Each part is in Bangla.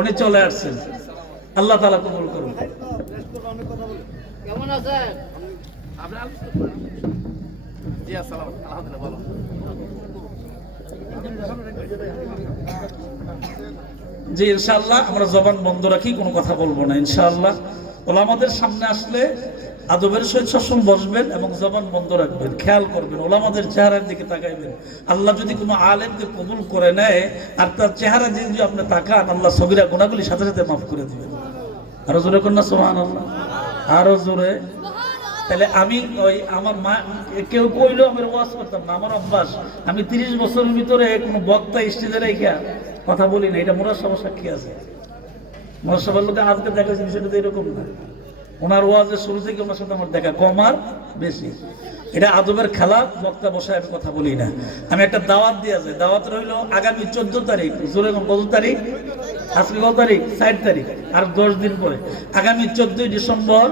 উনি চলে আসছেন। আল্লাহ তালা কবুল করুন। কেমন আছেন? জি আসসালাম আলহামদুলিল্লাহ ভালো। জি ইনশাল্লাহ আমরা জবান বন্ধ রাখি, কোনো কথা বলব না। ইনশাআল্লাহ ওলামাদের সামনে আসলে আদবের সহিত সবসময় বসবেন এবং জবান বন্ধ রাখবেন, খেয়াল করবেন, ওলামাদের চেহারার দিকে তাকাইবেন। আল্লাহ যদি কোনো আলেমকে কবুল করে নেয় আর তার চেহারা দিয়ে যদি আপনি তাকান, আল্লাহ সবিরা গুণাগুলি সাথে সাথে মাফ করে দিবেন। আরও জোরে কন্যা সোহান আরও জোরে। তাহলে আমি ওই আমার মা, কেউ কইলেও আমি ওয়াজ করতাম না। আমার অভ্যাস, আমি তিরিশ বছরের ভিতরে কোনো বক্তা স্টেজে রেখে কথা বলি না, এটা মোরার সবার সাক্ষী আছে। মোরার সবার লোকে আজকে দেখা যাচ্ছে বিষয়টা তো এরকম না। ওনার ওয়াজের শুরু থেকে ওনার সাথে আমার দেখা, কম আর বেশি। এটা আদবের খেলা, বক্তা বসে আমি কথা বলি না। আমি একটা দাওয়াত দিয়ে আছে দাওয়াত রইল আগামী চোদ্দ তারিখ জোরে কত তারিখ? আজকে কত তারিখ? ষাট তারিখ, আর দশ দিন পরে। আগামী চোদ্দই ডিসেম্বর,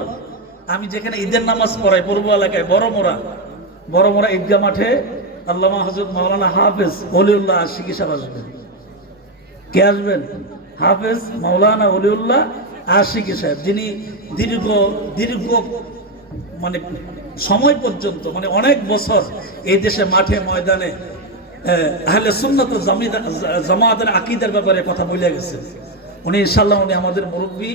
আমি যেখানে ঈদের নামাজ পড়াই, পূর্ব এলাকায়, বড় মোড়া। বড় মোড়া ঈদগা মাঠে আল্লামা হজরত মাওলানা হাফেজ অলিউল্লাহ আশিকি সাহেব আসবেন। কে আসবেন? হাফেজ মাওলানা অলিউল্লাহ আশিকি সাহেব, যিনি দীর্ঘ দীর্ঘ মানে সময় পর্যন্ত মানে অনেক বছর এই দেশে মাঠে, ময়দানে আহলে সুন্নত জামাতের আকিদের ব্যাপারে কথা বলে গেছে উনি ইনশাল্লাহ উনি আমাদের মুরব্বী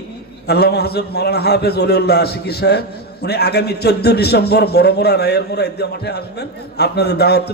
আল্লাহ হজরত মৌলানা হাফেজ অলিউল্লাহ আশিকি সাহেব, উনি আগামী চোদ্দ ডিসেম্বর বড় মোড়া রায়ের মোড়া ঈদগাহ মাঠে আসবেন। আপনাদের দাওয়াত